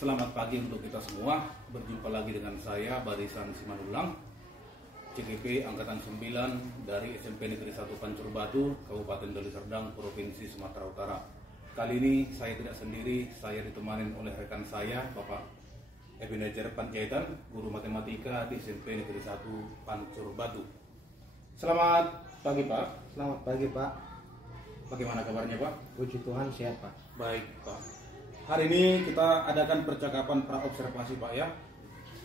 Selamat pagi untuk kita semua. Berjumpa lagi dengan saya Barisan Simanulang, CGP Angkatan 9 dari SMP Negeri 1 Pancur Batu, Kabupaten Deli Serdang, Provinsi Sumatera Utara. Kali ini saya tidak sendiri, saya ditemani oleh rekan saya, Bapak Ebenezer Panjaitan, guru matematika di SMP Negeri 1 Pancur Batu. Selamat pagi, Pak. Selamat pagi, Pak. Bagaimana kabarnya, Pak? Puji Tuhan, sehat, Pak. Baik, Pak. Hari ini kita adakan percakapan pra-observasi, Pak, ya.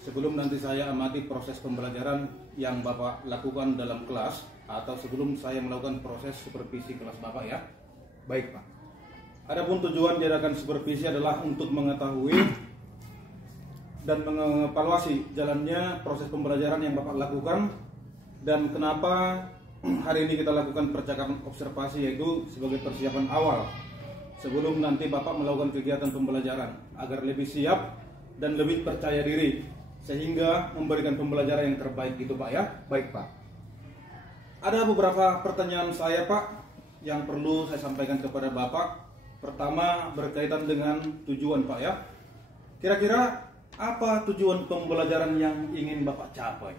Sebelum nanti saya amati proses pembelajaran yang Bapak lakukan dalam kelas, atau sebelum saya melakukan proses supervisi kelas Bapak, ya. Baik, Pak. Adapun tujuan diadakan supervisi adalah untuk mengetahui dan mengevaluasi jalannya proses pembelajaran yang Bapak lakukan, dan kenapa hari ini kita lakukan percakapan observasi, yaitu sebagai persiapan awal sebelum nanti Bapak melakukan kegiatan pembelajaran agar lebih siap dan lebih percaya diri sehingga memberikan pembelajaran yang terbaik gitu, Pak, ya. Baik, Pak. Ada beberapa pertanyaan saya, Pak, yang perlu saya sampaikan kepada Bapak. Pertama berkaitan dengan tujuan, Pak, ya. Kira-kira apa tujuan pembelajaran yang ingin Bapak capai?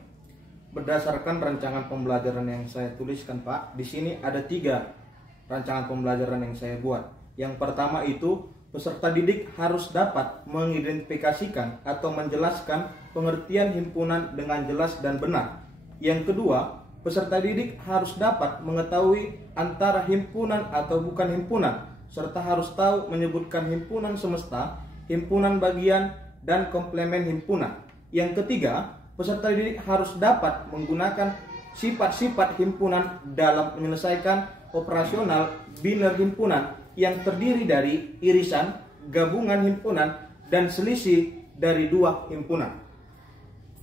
Berdasarkan rancangan pembelajaran yang saya tuliskan, Pak, di sini ada 3 rancangan pembelajaran yang saya buat. Yang pertama itu, peserta didik harus dapat mengidentifikasikan atau menjelaskan pengertian himpunan dengan jelas dan benar. Yang kedua, peserta didik harus dapat mengetahui antara himpunan atau bukan himpunan, serta harus tahu menyebutkan himpunan semesta, himpunan bagian, dan komplemen himpunan. Yang ketiga, peserta didik harus dapat menggunakan sifat-sifat himpunan dalam menyelesaikan operasional biner himpunan yang terdiri dari irisan, gabungan himpunan, dan selisih dari 2 himpunan.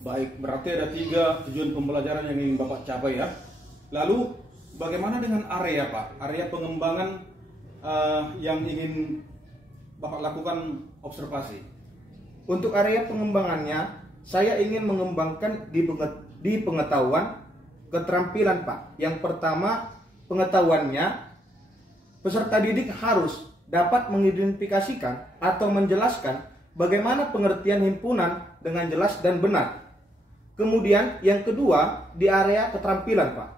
Baik, berarti ada 3 tujuan pembelajaran yang ingin Bapak capai, ya. Lalu bagaimana dengan area, Pak? Area pengembangan yang ingin Bapak lakukan observasi. Untuk area pengembangannya, saya ingin mengembangkan di pengetahuan keterampilan, Pak. Yang pertama, pengetahuannya, peserta didik harus dapat mengidentifikasikan atau menjelaskan bagaimana pengertian himpunan dengan jelas dan benar. Kemudian yang kedua, di area keterampilan, Pak.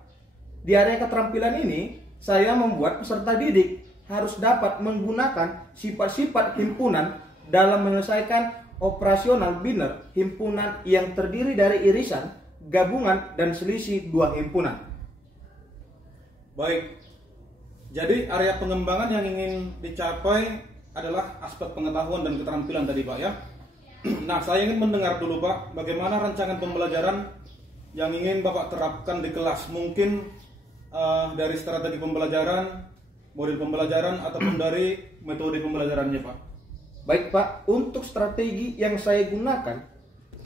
Di area keterampilan ini, saya membuat peserta didik harus dapat menggunakan sifat-sifat himpunan dalam menyelesaikan operasional biner himpunan yang terdiri dari irisan, gabungan, dan selisih 2 himpunan. Baik. Jadi area pengembangan yang ingin dicapai adalah aspek pengetahuan dan keterampilan tadi, Pak, ya. Nah, saya ingin mendengar dulu, Pak, bagaimana rancangan pembelajaran yang ingin Bapak terapkan di kelas. Mungkin dari strategi pembelajaran, model pembelajaran, ataupun dari metode pembelajarannya, Pak. Baik, Pak, untuk strategi yang saya gunakan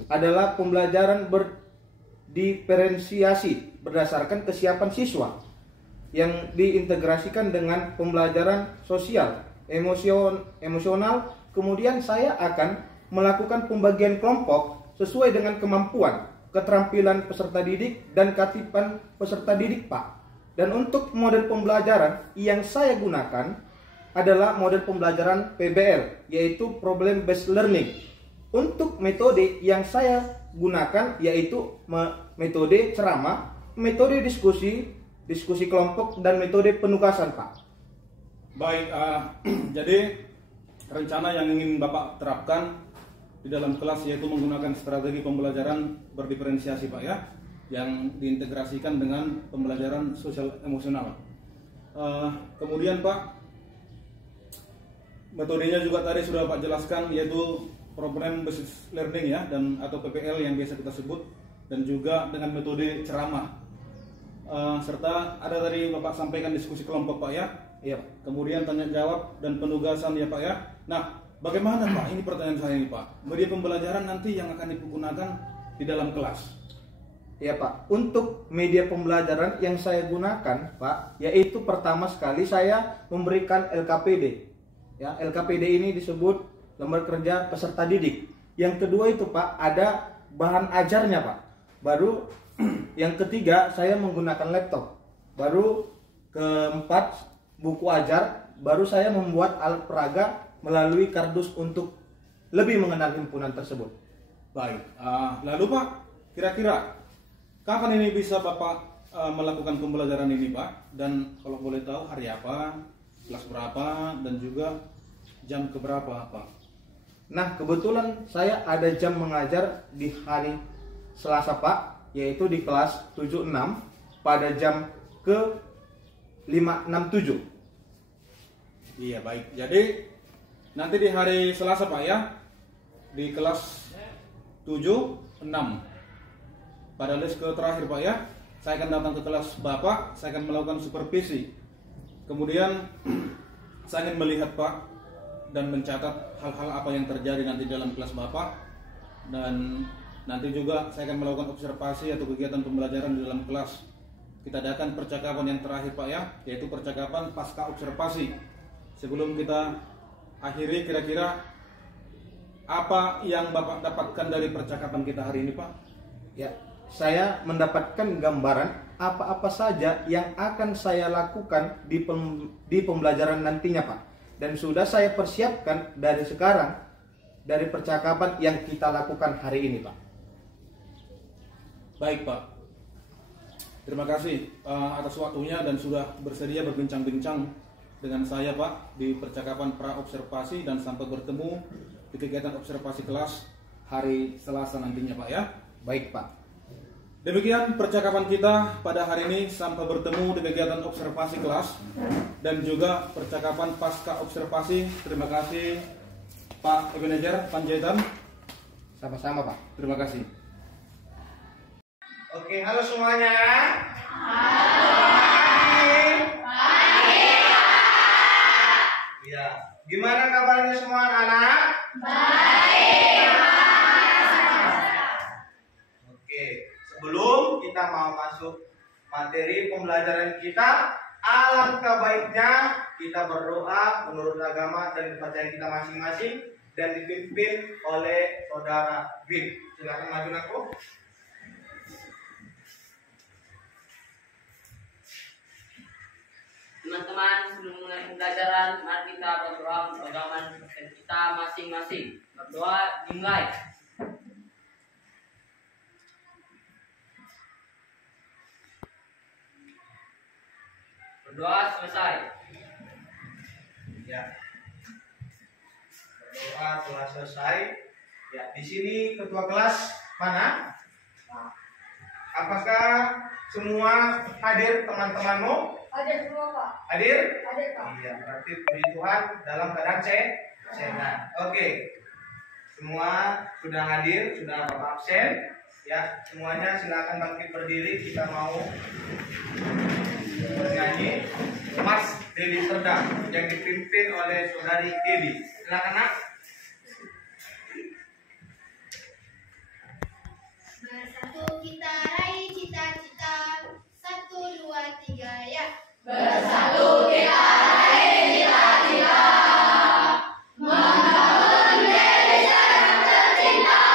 adalah pembelajaran berdiferensiasi berdasarkan kesiapan siswa yang diintegrasikan dengan pembelajaran sosial, emosional. Kemudian saya akan melakukan pembagian kelompok sesuai dengan kemampuan, keterampilan peserta didik, dan katipan peserta didik, Pak. Dan untuk model pembelajaran yang saya gunakan adalah model pembelajaran PBL, yaitu Problem Based Learning. Untuk metode yang saya gunakan yaitu metode ceramah, metode diskusi kelompok, dan metode penugasan, Pak. Baik, jadi rencana yang ingin Bapak terapkan di dalam kelas yaitu menggunakan strategi pembelajaran berdiferensiasi, Pak, ya, yang diintegrasikan dengan pembelajaran sosial emosional. Kemudian, Pak, metodenya juga tadi sudah Pak jelaskan, yaitu Problem Based Learning, ya, dan atau PBL yang biasa kita sebut, dan juga dengan metode ceramah. Serta ada tadi Bapak sampaikan diskusi kelompok, Pak, ya. Iya. Kemudian tanya jawab dan penugasan, ya, Pak, ya. Nah, bagaimana, Pak? Ini pertanyaan saya ini, Pak. Media pembelajaran nanti yang akan digunakan di dalam kelas. Ya, Pak. Untuk media pembelajaran yang saya gunakan, Pak, yaitu pertama sekali saya memberikan LKPD. Ya, LKPD ini disebut lembar kerja peserta didik. Yang kedua itu, Pak, ada bahan ajarnya, Pak. Baru yang ketiga, saya menggunakan laptop. Baru keempat, buku ajar. Baru saya membuat alat peraga melalui kardus untuk lebih mengenal himpunan tersebut. Baik, lalu Pak, kira-kira kapan ini bisa Bapak melakukan pembelajaran ini Pak? Dan kalau boleh tahu hari apa, kelas berapa, dan juga jam keberapa Pak? Nah, kebetulan saya ada jam mengajar di hari Selasa Pak, yaitu di kelas 76 pada jam ke 567. Iya baik, jadi nanti di hari Selasa Pak ya, di kelas 76 pada les ke terakhir Pak ya, saya akan datang ke kelas Bapak, saya akan melakukan supervisi. Kemudian saya akan melihat Pak dan mencatat hal-hal apa yang terjadi nanti dalam kelas Bapak, dan nanti juga saya akan melakukan observasi atau kegiatan pembelajaran di dalam kelas. Kita adakan percakapan yang terakhir Pak ya, yaitu percakapan pasca observasi. Sebelum kita akhiri, kira-kira apa yang Bapak dapatkan dari percakapan kita hari ini Pak? Ya, saya mendapatkan gambaran apa-apa saja yang akan saya lakukan di pembelajaran nantinya Pak. Dan sudah saya persiapkan dari sekarang, dari percakapan yang kita lakukan hari ini Pak. Baik Pak, terima kasih atas waktunya dan sudah bersedia berbincang-bincang dengan saya Pak di percakapan pra-observasi, dan sampai bertemu di kegiatan observasi kelas hari Selasa nantinya Pak ya. Baik Pak. Demikian percakapan kita pada hari ini, sampai bertemu di kegiatan observasi kelas dan juga percakapan pasca observasi. Terima kasih Pak Ebenezer Panjaitan. Sama-sama Pak. Terima kasih. Oke, halo semuanya. Ya, gimana kabarnya semua anak-anak? Baik. Oke, sebelum kita mau masuk materi pembelajaran kita, alangkah baiknya kita berdoa menurut agama dan kepercayaan kita masing-masing dan dipimpin oleh saudara Bin. Silakan maju aku. Teman-teman, sebelum mulai pembelajaran, mari kita berdoa untuk agama kita masing-masing. Berdoa dimulai. Berdoa selesai. Ya. Berdoa telah selesai. Ya, di sini ketua kelas mana? Nah, apakah semua hadir teman-temanmu? Hadir semua Pak. Hadir? Hadir Pak. Iya, berarti puji Tuhan dalam keadaan sehat. Oke. Semua sudah hadir, sudah Bapak absen. Ya, semuanya silakan bangkit berdiri, kita mau bernyanyi Mas Deli Serdang yang dipimpin oleh Saudari Dedi. Silakan Nak. Bersatu kita raih cita-cita. 1, 2, 3 ya. Bersatu kita raih cita-cita, membangun Indonesia yang tercinta,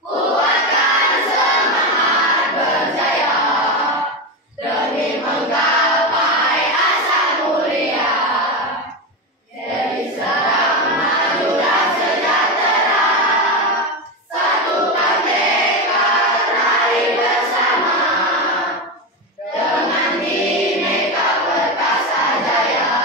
kuatkan semangat berjaya, demi menggapai asa mulia. Deli Serdang maju dan sejahtera, satukan tekad raih bersama. Dengan Bhinneka Perkasa Jaya,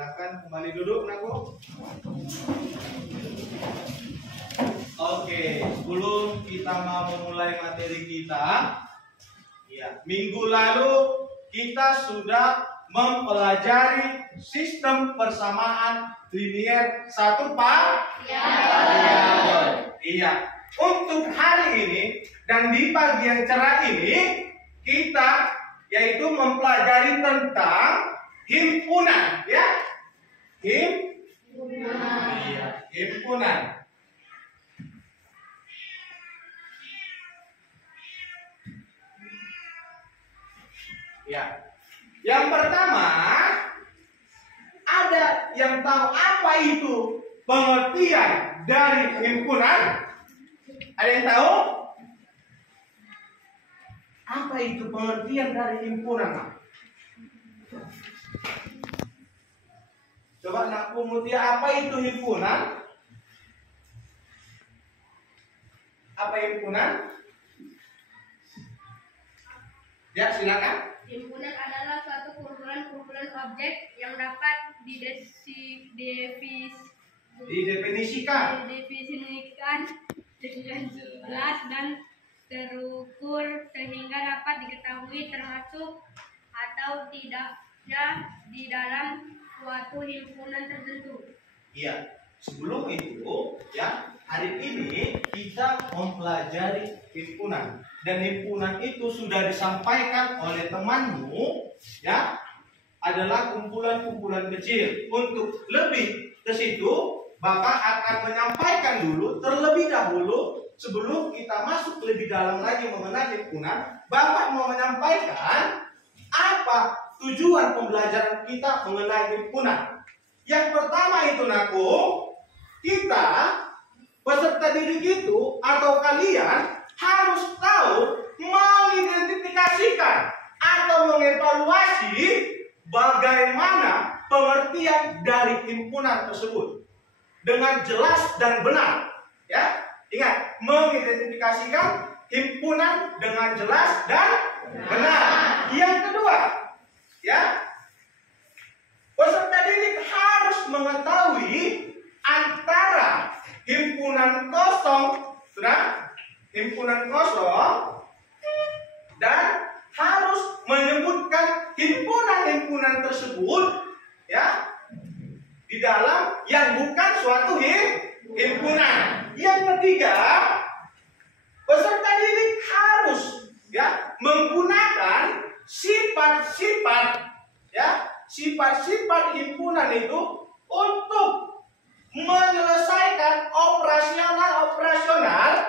Silakan kembali duduk, Naku. Oke, sebelum kita mau memulai materi kita, ya, minggu lalu kita sudah mempelajari sistem persamaan linier satu variabel. Iya. Untuk hari ini dan di pagi yang cerah ini kita yaitu mempelajari tentang himpunan, ya. Himpunan. Iya, himpunan. Ya. Yang pertama, ada yang tahu apa itu pengertian dari himpunan? Ada yang tahu? Apa itu pengertian dari himpunan? Coba Nak Mutia, apa itu himpunan? Apa himpunan? Ya, silakan. Himpunan adalah suatu kumpulan objek yang dapat Didefinisikan dengan jelas dan terukur sehingga dapat diketahui termasuk atau tidaknya di dalam suatu himpunan tertentu. Iya. Sebelum itu, ya, hari ini kita mempelajari himpunan. Dan himpunan itu sudah disampaikan oleh temanmu, ya, adalah kumpulan-kumpulan kecil. Untuk lebih ke situ, Bapak akan menyampaikan dulu, terlebih dahulu, sebelum kita masuk lebih dalam lagi mengenai himpunan, Bapak mau menyampaikan apa tujuan pembelajaran kita mengenai himpunan. Yang pertama itu, Naku, kita peserta didik itu atau kalian harus tahu mengidentifikasikan atau mengevaluasi bagaimana pengertian dari himpunan tersebut dengan jelas dan benar. Ya, ingat, mengidentifikasikan himpunan dengan jelas dan benar. Yang kedua, ya, peserta didik harus mengetahui antara himpunan kosong, sudah, himpunan kosong, dan harus menyebutkan himpunan-himpunan tersebut, ya, di dalam yang bukan suatu himpunan. Yang ketiga, peserta didik harus, ya, menggunakan sifat-sifat, ya, sifat-sifat himpunan itu untuk menyelesaikan operasional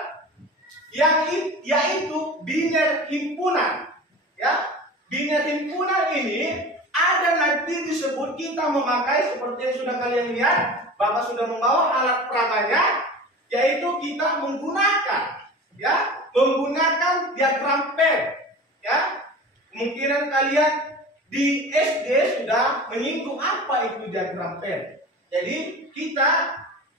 yang yaitu biner himpunan. Ya, biner himpunan ini ada nanti disebut, kita memakai seperti yang sudah kalian lihat, Bapak sudah membawa alat peraganya, yaitu kita menggunakan, ya, menggunakan diagram Venn. Ya, kemungkinan kalian di SD sudah menyinggung apa itu diagram Venn. Jadi kita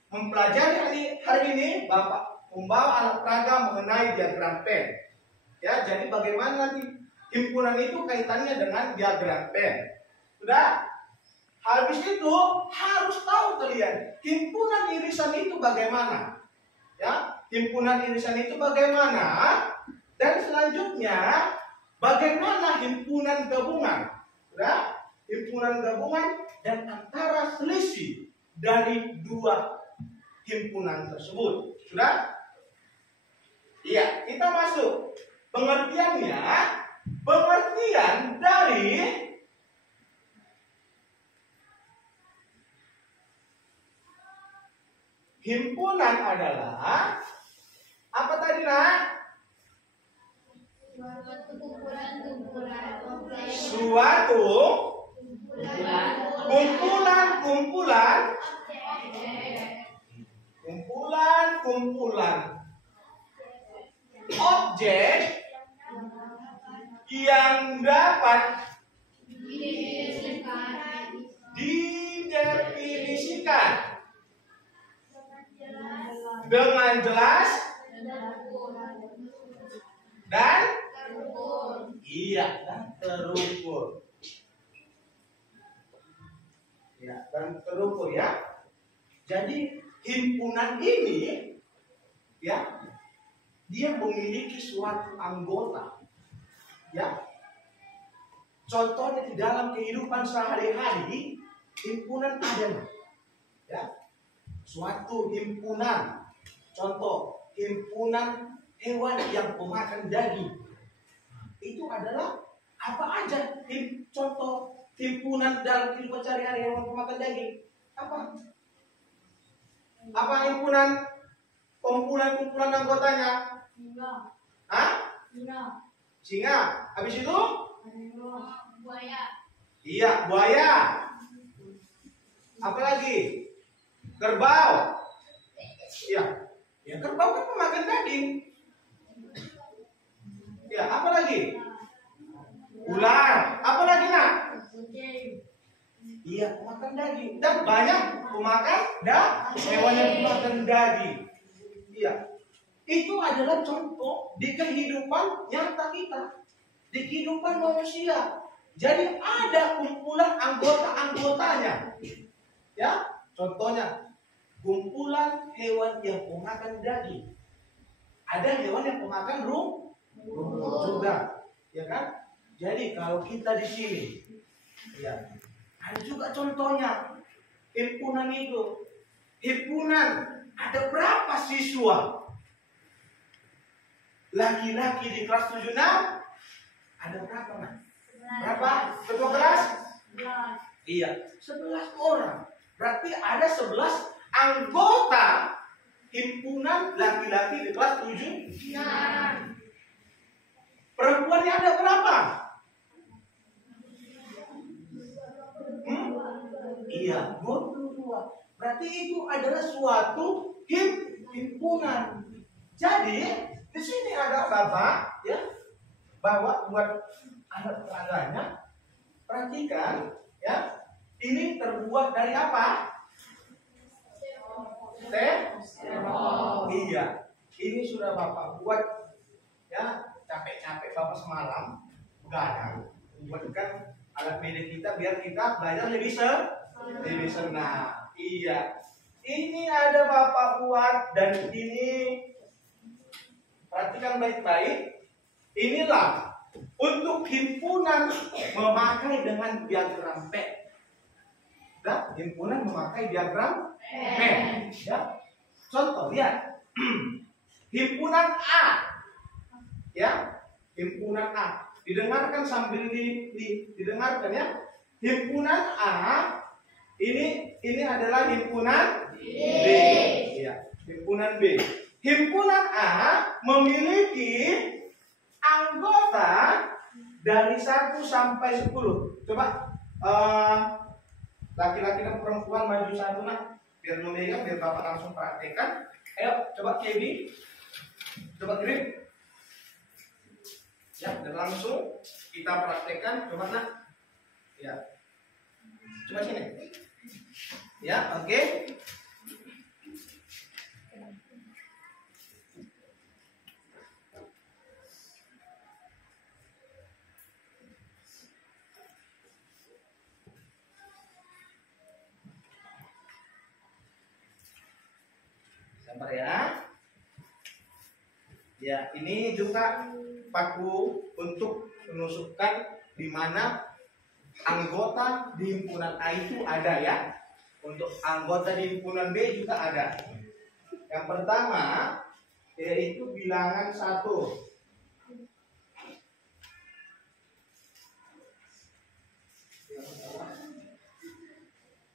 mempelajari hari ini, Bapak membawa alat peraga mengenai diagram Venn. Ya, jadi bagaimana nanti himpunan itu kaitannya dengan diagram Venn. Sudah? Habis itu harus tahu kalian himpunan irisan itu bagaimana. Ya, himpunan irisan itu bagaimana? Dan selanjutnya bagaimana himpunan gabungan? Sudah? Himpunan gabungan dan antara selisih dari dua himpunan tersebut. Sudah? Iya, kita masuk. Pengertiannya, pengertian dari himpunan adalah apa tadi, Nak? Suatu kumpulan objek yang dapat didefinisikan dengan jelas dan terukur. Ya, dan terukur ya. Jadi himpunan ini ya, dia memiliki suatu anggota. Ya. Contohnya di dalam kehidupan sehari-hari, himpunan ada. Ya. Suatu himpunan. Contoh, himpunan hewan yang pemakan daging. Itu adalah apa aja? Contoh himpunan dalam kehidupan sehari-hari hewan pemakan daging. Apa? Apa himpunan? Kumpulan anggotanya? Singa. Hah? Singa. Singa. Habis itu? Buaya. Iya, buaya. Apa lagi? Kerbau. Iya. Ya, kerbau kan pemakan daging. Ya, apa lagi? Ular. Apa lagi, Nak? Kucing. Iya, pemakan daging. Dan banyak pemakan hewan yang pemakan daging. Iya. Itu adalah contoh di kehidupan nyata kita. Di kehidupan manusia. Jadi ada kumpulan anggota-anggotanya. Ya, contohnya kumpulan hewan yang pemakan daging. Ada hewan yang pemakan rumput juga, ya kan? Jadi kalau kita di sini, ya, ada juga contohnya himpunan itu. Himpunan ada berapa siswa? Laki-laki di kelas 76 ada berapa, Mas? Berapa? Ketua kelas? 11. Iya, 11 orang. Berarti ada 11 anggota himpunan laki-laki di kelas 7. Perempuannya ada berapa? Iya, 22. Berarti itu adalah suatu himpunan. Jadi, di sini ada Bapak, ya, bawa buat anak tetangganya. Perhatikan, ya, ini terbuat dari apa? Iya, ini sudah Bapak buat, ya, capek-capek Bapak semalam begadang buatkan alat media kita biar kita belajar lebih senang. Iya, ini ada Bapak buat dan ini perhatikan baik-baik. Inilah untuk himpunan memakai dengan diagram P. Nah, himpunan memakai diagram P. Ya. Contoh, lihat. Himpunan A. Ya, himpunan A. Didengarkan sambil didengarkan ya. Himpunan A ini adalah himpunan B. Ya, himpunan B. Himpunan A memiliki anggota dari 1 sampai 10. Coba laki-laki dan perempuan maju satu, Nak, biar memegang, biar Bapak langsung praktekkan. Ayo, coba KB, coba kirim. Ya, dan langsung kita praktekkan. Coba, Nak. Ya, coba sini. Ya, oke. Sabar ya. Ya, ini juga paku untuk menunjukkan di mana anggota di himpunan A itu ada ya. Untuk anggota di himpunan B juga ada. Yang pertama yaitu bilangan 1.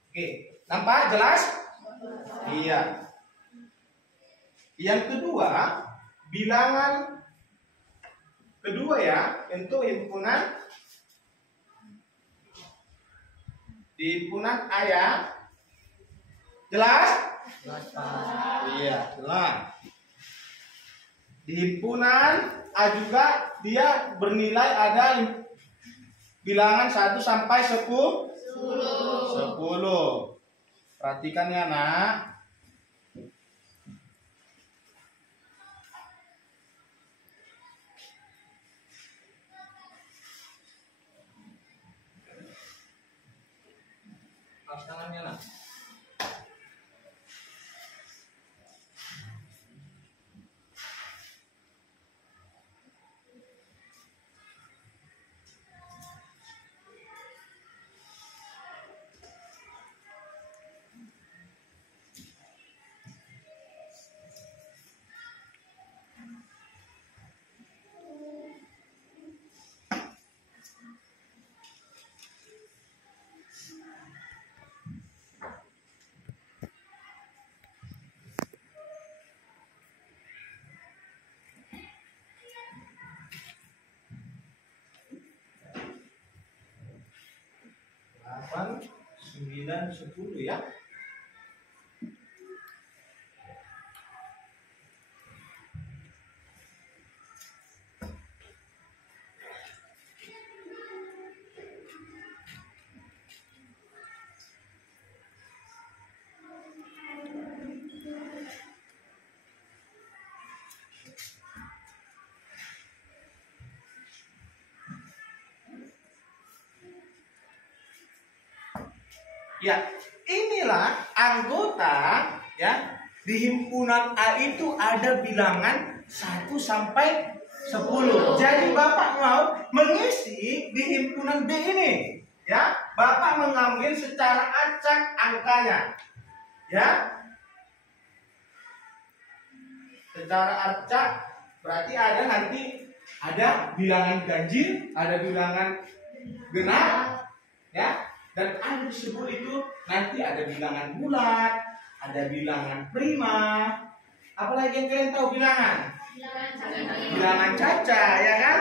Oke, nampak jelas? Iya. Yang kedua, bilangan kedua ya, untuk himpunan di himpunan A ya. Jelas? Jelas, Pak. Iya, jelas. Di himpunan A juga dia bernilai ada bilangan 1 sampai 10. 10. Perhatikan ya, Nak. Lepas tangannya lah. Delapan, 9, 10 ya. Ya, inilah anggota ya. Di himpunan A itu ada bilangan 1 sampai 10. Jadi Bapak mau mengisi di himpunan B ini, ya. Bapak mengambil secara acak angkanya. Ya. Secara acak berarti ada nanti ada bilangan ganjil, ada bilangan genap, ya. Dan A disebut itu nanti ada bilangan bulat, ada bilangan prima. Apalagi yang kalian tahu bilangan? Bilangan caca, ya kan?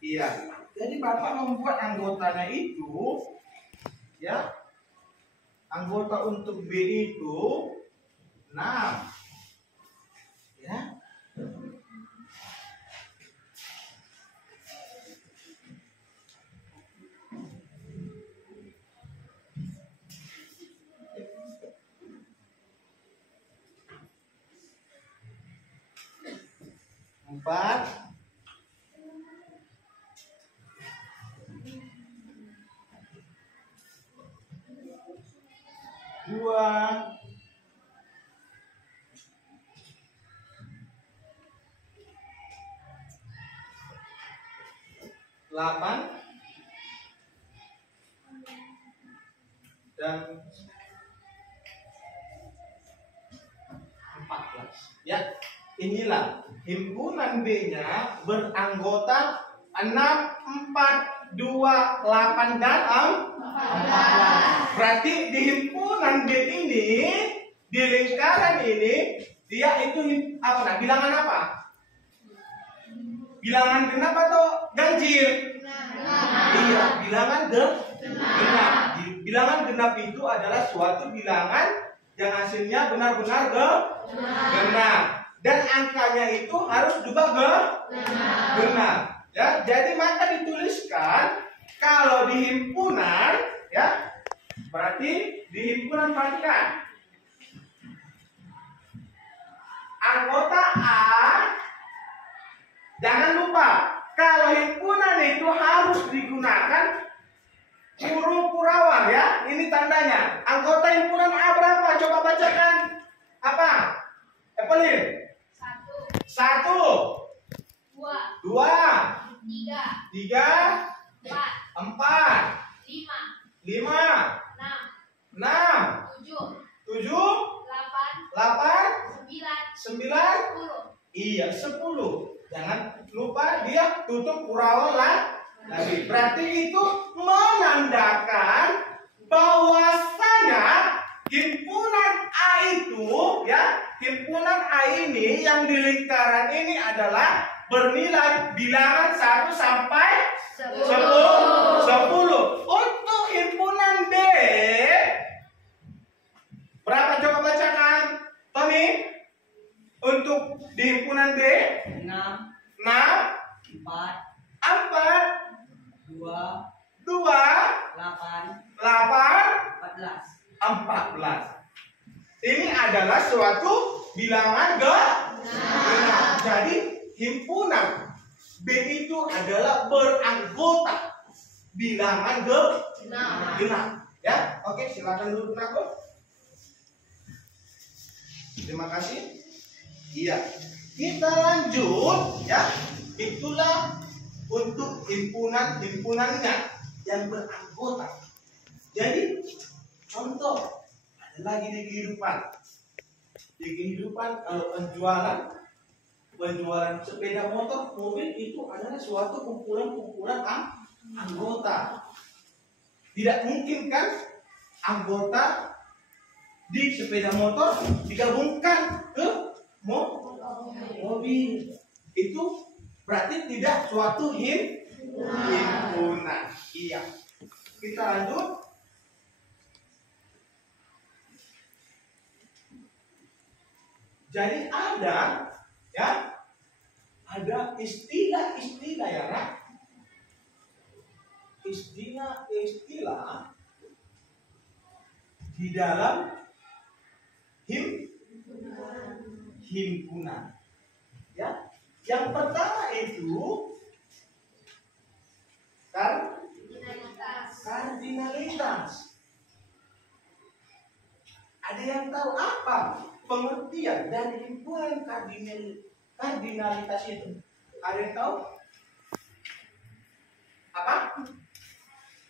Iya. Jadi Bapak membuat anggotanya itu, ya. Anggota untuk B itu 6. Ya. Empat, 2, 8 dan 14. Ya, inilah himpunan B-nya beranggota 6, 4, 2, 8 dan 14. Berarti di himpunan B ini, di lingkaran ini, dia itu apa? Nah, bilangan apa? Bilangan genap atau ganjil? Iya, bilangan genap. Bilangan genap itu adalah suatu bilangan yang hasilnya benar-benar genap. Dan angkanya itu harus juga genap. Ya, jadi maka dituliskan kalau di himpunan, ya, berarti di himpunan perhatikan. Anggota A, jangan lupa kalau himpunan itu harus digunakan huruf Kurawan, ya. Ini tandanya. Anggota himpunan A berapa? Coba bacakan. Apa? Evelyn. 1, 2, 3, 4, 5, 6, 7, 8, 9, iya 10. Jangan lupa dia tutup Kurawan lagi. Berarti itu menandakan bahwasanya himpunan A itu, ya, himpunan A ini yang di lingkaran ini adalah bernilai bilangan 1 sampai 10. Untuk himpunan B berapa? Coba bacakan, Tommy. Untuk di himpunan B 6, 4, 2, 8, 14. Ini adalah suatu bilangan genap. Jadi himpunan B itu adalah beranggota bilangan genap. Ya, oke, silakan duduk nakut. Terima kasih. Iya, kita lanjut ya. Itulah untuk himpunannya yang beranggota. Jadi contoh ada lagi di kehidupan. Di kehidupan kalau penjualan sepeda motor, mobil itu adalah suatu kumpulan anggota. Tidak mungkin kan anggota di sepeda motor digabungkan ke mobil. Itu berarti tidak suatu himpunan. Iya. Kita lanjut. Jadi ada istilah-istilah ya, Nak. Istilah-istilah di dalam himpunan. Ya. Yang pertama itu kardinalitas. Ada yang tahu apa pengertian dari himpunan kardinalitas itu? Ada yang tahu? Apa?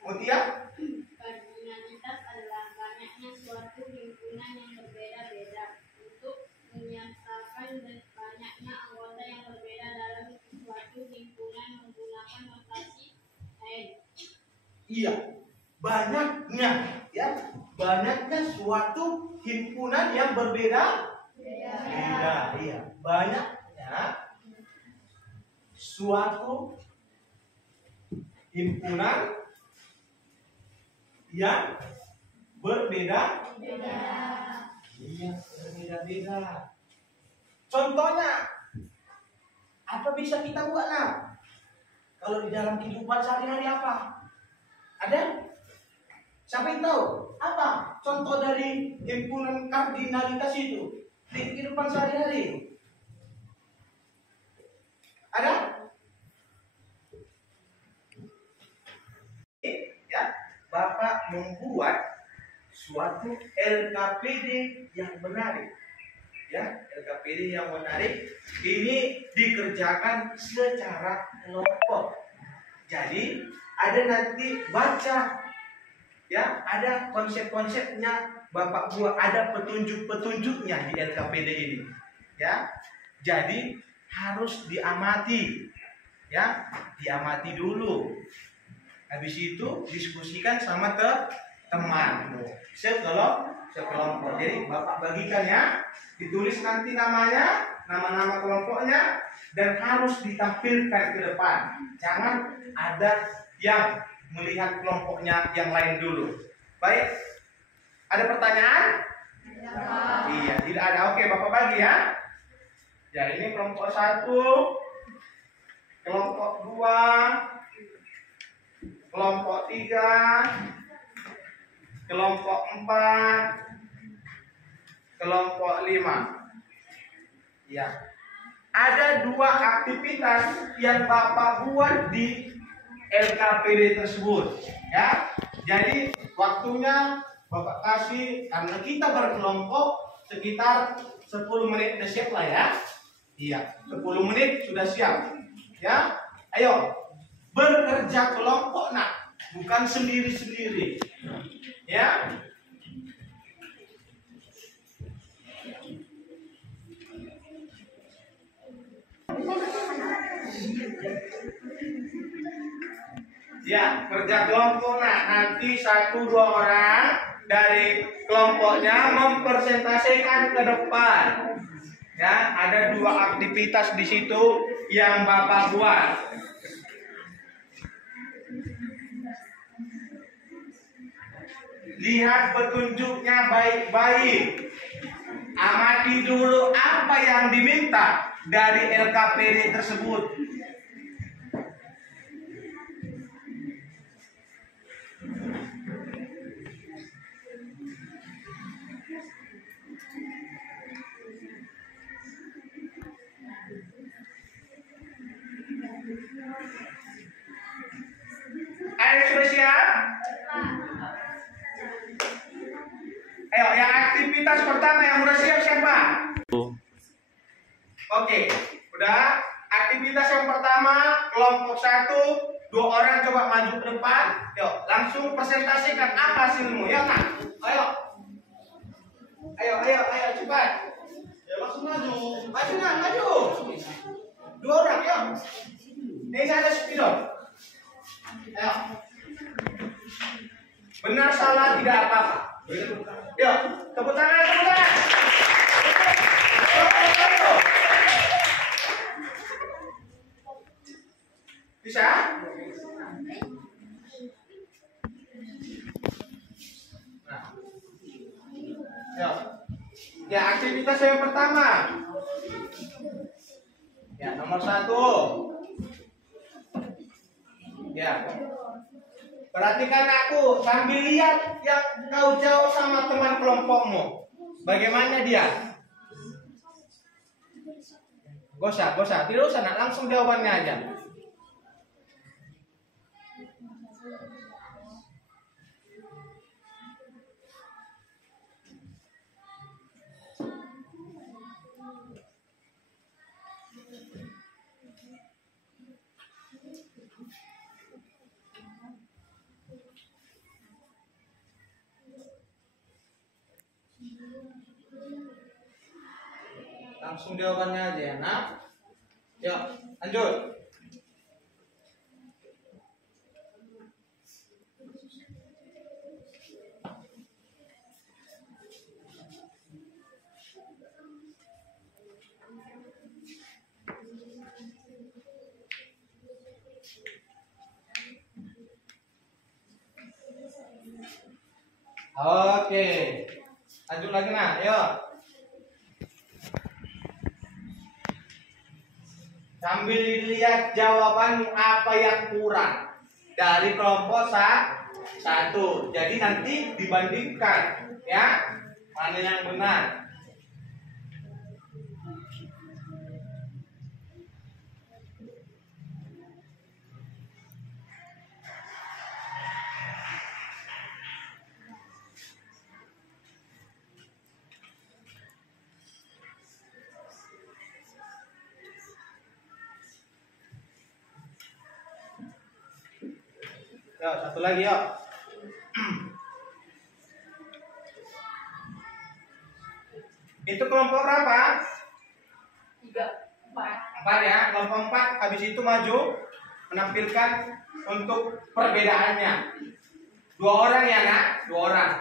Mutia? Kardinalitas adalah banyaknya suatu himpunan yang berbeda-beda untuk menyatakan banyaknya anggota yang berbeda dalam suatu himpunan menggunakan notasi lain. Iya, banyaknya ya, banyaknya suatu himpunan yang berbeda. Iya, banyaknya suatu himpunan yang berbeda. Iya, berbeda-beda. Contohnya, apa bisa kita buat, Nah? Kalau di dalam kehidupan sehari-hari apa? Ada? Siapa yang tahu? Apa contoh dari himpunan kardinalitas itu di kehidupan sehari-hari? Ada? Ya, Bapak membuat suatu LKPD yang menarik. Ya, LKPD yang menarik ini dikerjakan secara kelompok. Jadi ada nanti baca, ya, ada konsep-konsepnya Bapak buat, ada petunjuk-petunjuknya di LKPD ini, ya. Jadi harus diamati, ya, diamati dulu. Habis itu diskusikan sama temanmu sekelompok. Jadi Bapak bagikan ya, ditulis nanti namanya, nama-nama kelompoknya, dan harus ditampilkan ke depan. Jangan ada yang melihat kelompoknya yang lain dulu. Baik, ada pertanyaan? Iya, tidak ada. Oke, Bapak bagi ya. Ya, ini kelompok 1, kelompok 2, kelompok 3, kelompok 4, kelompok 5. Ya. Ada 2 aktivitas yang Bapak buat di LKPD tersebut, ya. Jadi waktunya Bapak kasih, karena kita berkelompok sekitar 10 menit sudah siap lah ya. Iya, 10 menit sudah siap. Ya. Ayo, bekerja kelompok, Nak, bukan sendiri-sendiri. Ya. Ya, kerja kelompok. Nah, nanti 1-2 orang dari kelompoknya mempresentasikan ke depan. Ya, ada 2 aktivitas di situ yang Bapak buat. Lihat petunjuknya baik-baik. Amati dulu apa yang diminta dari LKPD tersebut. Ayo sudah siap? Ayo, yang aktivitas pertama yang udah siap siapa? Oke, udah. Aktivitas yang pertama, kelompok 1, 2 orang coba maju ke depan. Yuk, langsung presentasikan apa hasilmu. Ya, nak? Ayo. Ayo, cepat. Ya langsung maju. Maju. 2 orang, yuk. Ini ada spidol. Ayo. Benar salah tidak apa-apa. Yuk, tepuk tangan. Bisa? Nah. Yuk. Ya, aktivitas yang pertama. Ya, nomor 1. Ya. Perhatikan aku sambil lihat yang kau jauh sama teman kelompokmu. Bagaimana dia? Gak usah. Tidak usah, nak. Langsung jawabannya aja. Langsung jawabannya aja ya, nak. Yuk, lanjut. Oke. Lanjut lagi, nak. Yuk. Sambil dilihat jawabanmu apa yang kurang dari kelompok 1. Jadi nanti dibandingkan ya, mana yang benar. Yuk, satu lagi yuk. Itu kelompok berapa? 4 ya, kelompok 4. Habis itu maju menampilkan untuk perbedaannya. 2 orang ya, nak? 2 orang.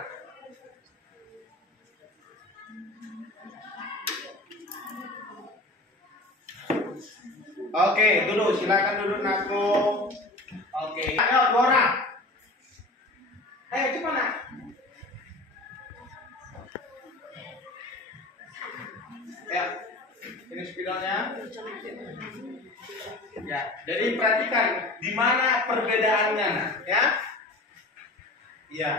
Oke, duduk. Silakan duduk, Naku. Oke. Ayo 2 orang. Ayo cepat, nak. Ya. Ini spidolnya. Ya, jadi perhatikan di mana perbedaannya, nak, ya. Iya.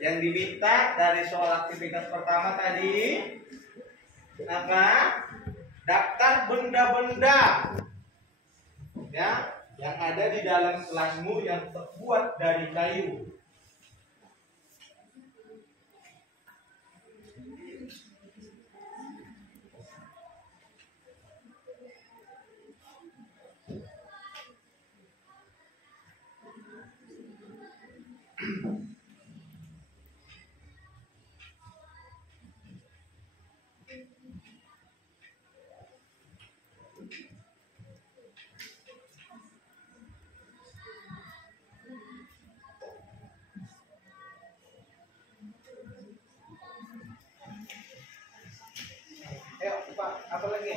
Yang diminta dari soal aktivitas pertama tadi apa? Daftar benda-benda ya yang ada di dalam kelasmu yang terbuat dari kayu. Ayo, Pak, apa lagi?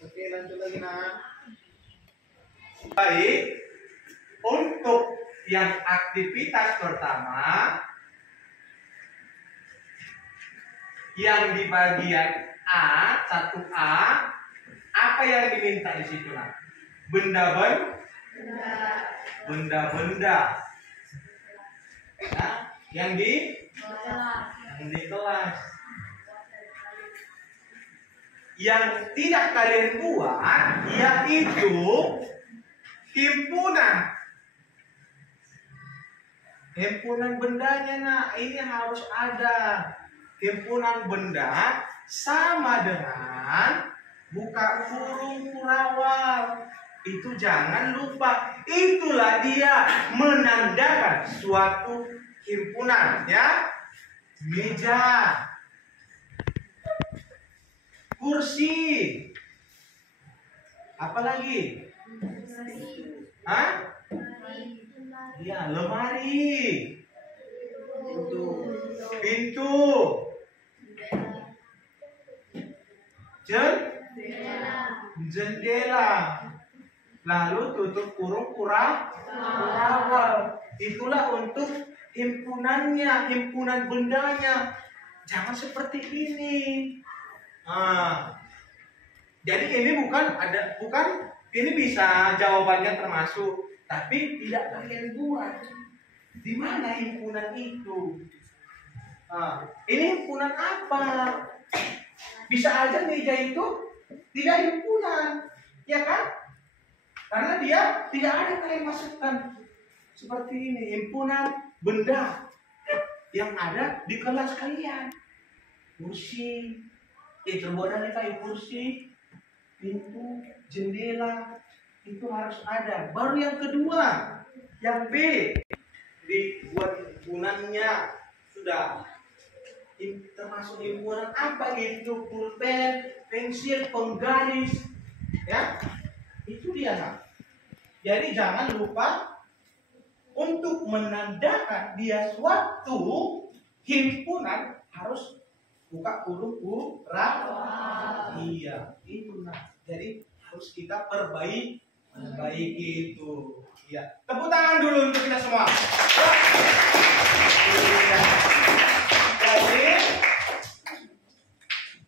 Oke, lanjut lagi, nak. Baik, untuk yang aktivitas pertama yang di bagian A, 1A, apa yang diminta di situ nak? Benda-benda. Nah, yang di kelas. Yang tidak kalian buat yaitu himpunan bendanya. Nah, ini harus ada himpunan benda sama dengan buka kurung kurawal. Itu jangan lupa, itulah dia menandakan suatu himpunan, ya. Meja, kursi, apa lagi? Hah? Ya, lemari, pintu, jendela, lalu tutup kurung kurawal. Itulah untuk himpunannya, himpunan bendanya. Jangan seperti ini. Jadi ini bukan ini bisa jawabannya termasuk, tapi tidak kalian buat. Di mana himpunan itu? Ini himpunan apa? Bisa aja meja itu tidak himpunan, ya kan? Karena dia tidak ada kalian masukkan seperti ini, himpunan benda yang ada di kelas kalian. Kursi, terbuat dari kayu kursi, pintu, jendela, itu harus ada. Baru yang kedua, yang B, dibuat himpunannya sudah. Termasuk himpunan apa itu? Pulpen, pensil, penggaris, ya. Itu dia, nak. Jadi jangan lupa untuk menandakan dia suatu himpunan harus buka kurung kurawal. Iya, itu nak. Jadi harus kita perbaiki itu. Iya. Tepuk tangan dulu untuk kita semua. Iya. Jadi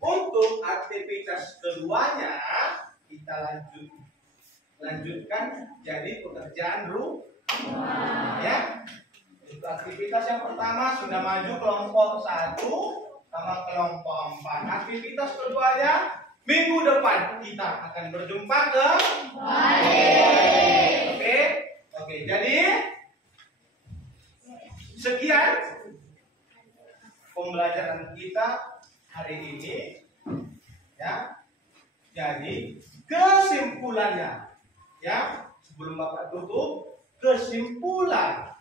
untuk aktivitas keduanya kita lanjutkan jadi pekerjaan rumah, ya. Untuk aktivitas yang pertama sudah maju kelompok 1 sama kelompok 4. Aktivitas keduanya minggu depan kita akan berjumpa kembali. Oke, jadi sekian pembelajaran kita hari ini, ya. Jadi kesimpulannya, ya, sebelum Bapak tutup, kesimpulan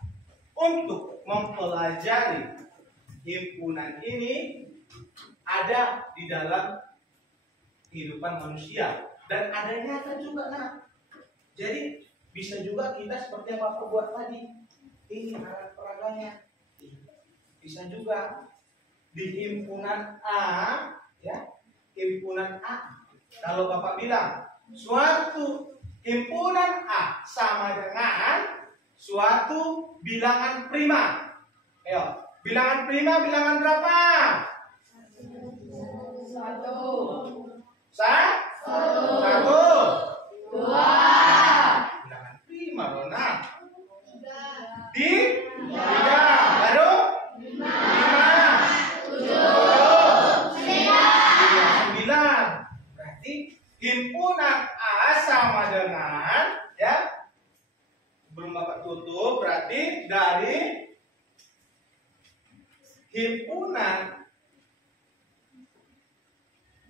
untuk mempelajari himpunan ini ada di dalam kehidupan manusia dan ada nyata juga, nah. Jadi bisa juga kita seperti yang Bapak buat tadi, ini alat peraganya bisa juga di himpunan A, ya, himpunan A. Kalau Bapak bilang suatu himpunan A sama dengan suatu bilangan prima. Ayo, bilangan prima bilangan berapa? 1, 2. Bilangan prima, Rona. 3, baru 5, 7, 9. Berarti himpunan A sama dengan, ya, sebelum Bapak tutup, berarti dari himpunan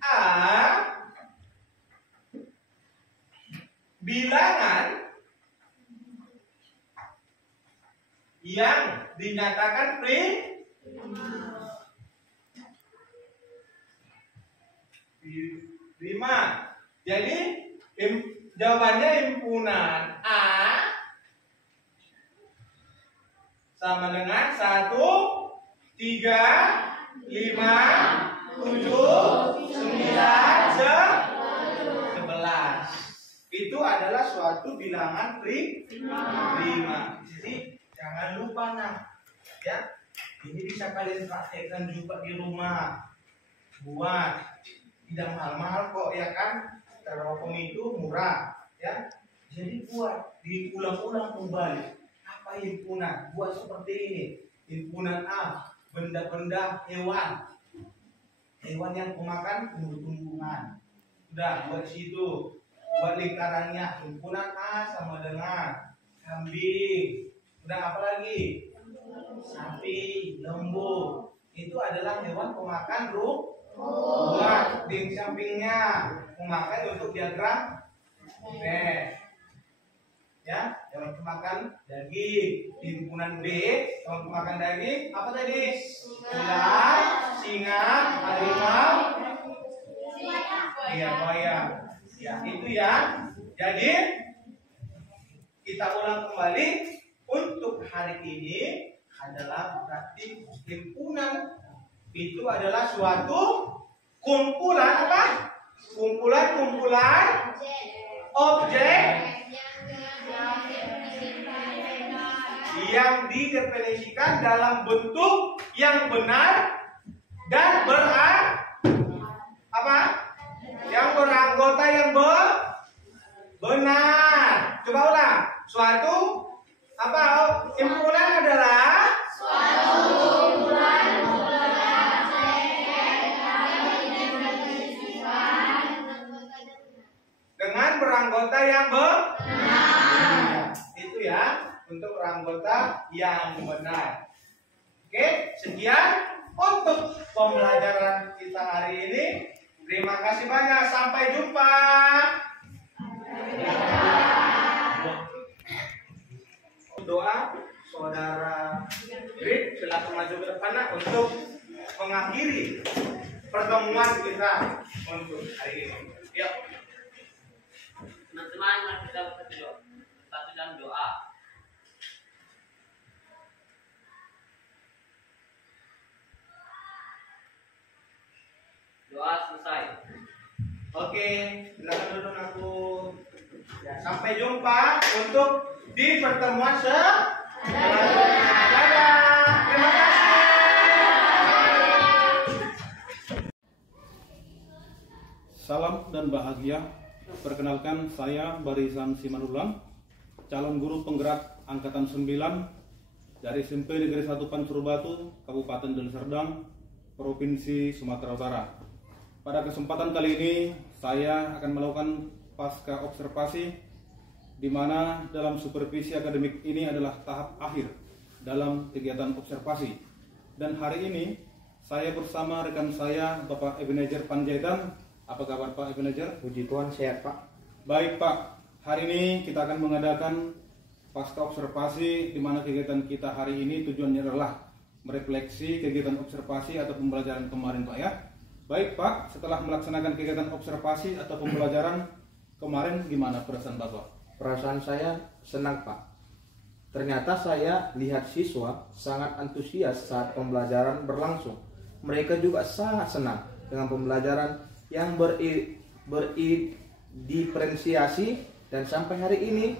A bilangan yang dinyatakan prima. Jadi jawabannya himpunan A sama dengan 1, 3, 5, 7, 9, 11. Itu adalah suatu bilangan prima. Jadi jangan lupa, nah, ya. Ini bisa kalian praktekkan juga di rumah. buat. Tidak mahal-mahal kok ya kan? Styrofoam itu murah ya. Jadi buat, diulang-ulang kembali. Apa himpunan? Buat seperti ini. Himpunan A, benda-benda hewan. Hewan yang pemakan tumbuh-tumbuhan. Udah buat situ. Buat lingkarannya, himpunan A sama dengan kambing. Udah apa lagi? Sapi, lembu. Itu adalah hewan pemakan buat di sampingnya memakai untuk diagram ya, hewan pemakan daging. Di himpunan B, hewan pemakan daging apa tadi? Ular, singa, harimau, iya buaya. Ya, itu ya. Jadi kita ulang kembali untuk hari ini adalah berarti himpunan itu adalah suatu kumpulan apa? Kumpulan objek yang didefinisikan dalam bentuk yang benar dan yang beranggota yang benar. Coba ulang. Suatu apa? Himpunan adalah dengan beranggota yang benar. Itu ya, untuk beranggota yang benar. Oke, sekian untuk pembelajaran kita hari ini. Terima kasih banyak. Sampai jumpa. Doa saudara Brit, silakan maju ke depan untuk mengakhiri pertemuan kita untuk hari ini. Yuk. Teman-teman, mari kita bersatu dalam doa. Doa selesai. Oke, silakan duduk aku. Ya, sampai jumpa untuk di pertemuan selanjutnya. Dadah. Terima kasih. Salam dan bahagia. Perkenalkan, saya Barisan Simanulang, calon guru penggerak Angkatan 9 dari SMP Negeri 1 Pancurbatu, Kabupaten Deli Serdang, Provinsi Sumatera Utara. Pada kesempatan kali ini, saya akan melakukan pasca observasi, di mana dalam supervisi akademik ini adalah tahap akhir dalam kegiatan observasi. Dan hari ini, saya bersama rekan saya, Bapak Ebenezer Panjaitan. Apa kabar Pak Ebenezer? Puji Tuhan, sehat Pak. Baik Pak, hari ini kita akan mengadakan pasca observasi, di mana kegiatan kita hari ini tujuannya adalah merefleksi kegiatan observasi atau pembelajaran kemarin Pak ya. Baik Pak, setelah melaksanakan kegiatan observasi atau pembelajaran kemarin, gimana perasaan Bapak? Perasaan saya senang Pak. Ternyata saya lihat siswa sangat antusias saat pembelajaran berlangsung. Mereka juga sangat senang dengan pembelajaran yang berdiferensiasi, dan sampai hari ini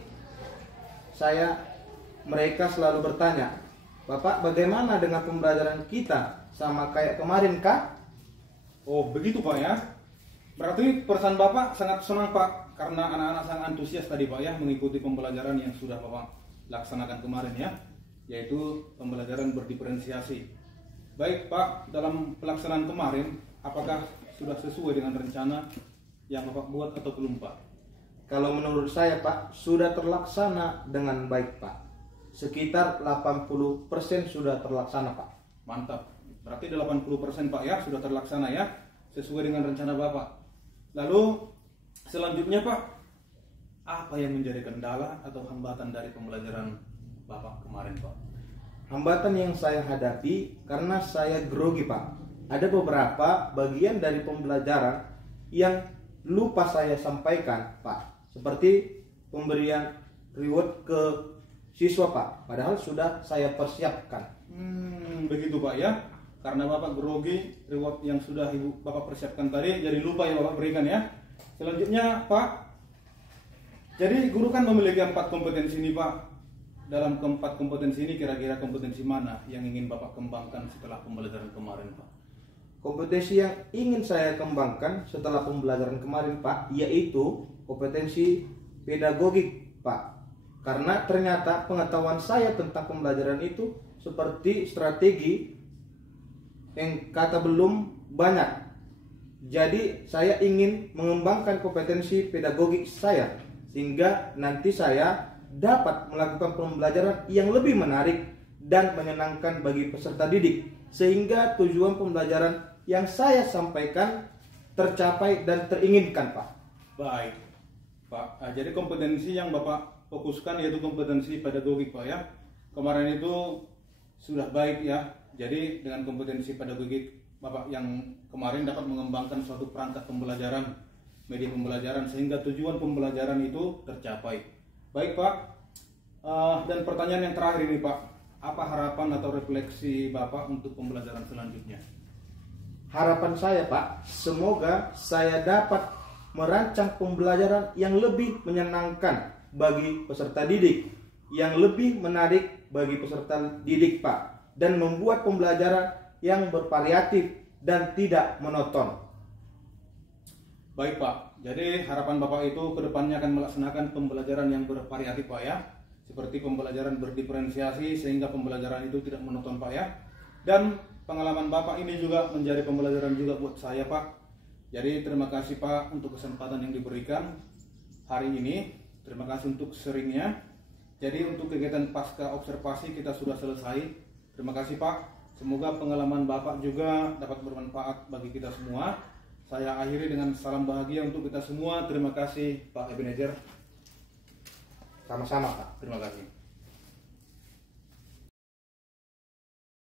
mereka selalu bertanya, Bapak, bagaimana dengan pembelajaran kita, sama kayak kemarin kah? Oh begitu Pak ya. Berarti perasaan Bapak sangat senang Pak, karena anak-anak sangat antusias tadi Pak ya mengikuti pembelajaran yang sudah Bapak laksanakan kemarin ya, yaitu pembelajaran berdiferensiasi. Baik Pak, dalam pelaksanaan kemarin apakah sudah sesuai dengan rencana yang Bapak buat atau belum Pak? Kalau menurut saya Pak, sudah terlaksana dengan baik Pak. Sekitar 80% sudah terlaksana Pak. Mantap. Berarti 80% Pak ya sudah terlaksana ya, sesuai dengan rencana Bapak. Lalu selanjutnya Pak, apa yang menjadi kendala atau hambatan dari pembelajaran Bapak kemarin Pak? Hambatan yang saya hadapi karena saya grogi Pak. Ada beberapa bagian dari pembelajaran yang lupa saya sampaikan Pak. Seperti pemberian reward ke siswa Pak, padahal sudah saya persiapkan. Begitu Pak ya. Karena Bapak grogi, reward yang sudah Ibu Bapak persiapkan tadi jadi lupa yang Bapak berikan ya. Selanjutnya Pak, jadi guru kan memiliki 4 kompetensi ini Pak. Dalam keempat kompetensi ini kira-kira kompetensi mana yang ingin Bapak kembangkan setelah pembelajaran kemarin Pak? kompetensi yang ingin saya kembangkan setelah pembelajaran kemarin Pak, yaitu kompetensi pedagogik Pak. Karena ternyata pengetahuan saya tentang pembelajaran itu seperti strategi yang kata belum banyak. Jadi saya ingin mengembangkan kompetensi pedagogik saya sehingga nanti saya dapat melakukan pembelajaran yang lebih menarik dan menyenangkan bagi peserta didik sehingga tujuan pembelajaran yang saya sampaikan tercapai dan teringinkan Pak. Baik Pak, jadi kompetensi yang Bapak fokuskan yaitu kompetensi pedagogik Pak ya. Kemarin itu sudah baik ya. Jadi dengan kompetensi pedagogik Bapak yang kemarin dapat mengembangkan suatu perangkat pembelajaran, media pembelajaran sehingga tujuan pembelajaran itu tercapai. Baik Pak, dan pertanyaan yang terakhir ini Pak, apa harapan atau refleksi Bapak untuk pembelajaran selanjutnya? Harapan saya Pak, semoga saya dapat merancang pembelajaran yang lebih menyenangkan bagi peserta didik, yang lebih menarik bagi peserta didik Pak, dan membuat pembelajaran yang bervariatif dan tidak monoton. Baik Pak, jadi harapan Bapak itu kedepannya akan melaksanakan pembelajaran yang bervariatif Pak ya, seperti pembelajaran berdiferensiasi sehingga pembelajaran itu tidak monoton Pak ya. Dan pengalaman Bapak ini juga menjadi pembelajaran juga buat saya Pak. Jadi terima kasih Pak untuk kesempatan yang diberikan hari ini. Terima kasih untuk seringnya. Jadi untuk kegiatan pasca observasi kita sudah selesai. Terima kasih Pak. Semoga pengalaman Bapak juga dapat bermanfaat bagi kita semua. Saya akhiri dengan salam bahagia untuk kita semua. Terima kasih Pak Ebenezer. Sama-sama Pak. Terima kasih.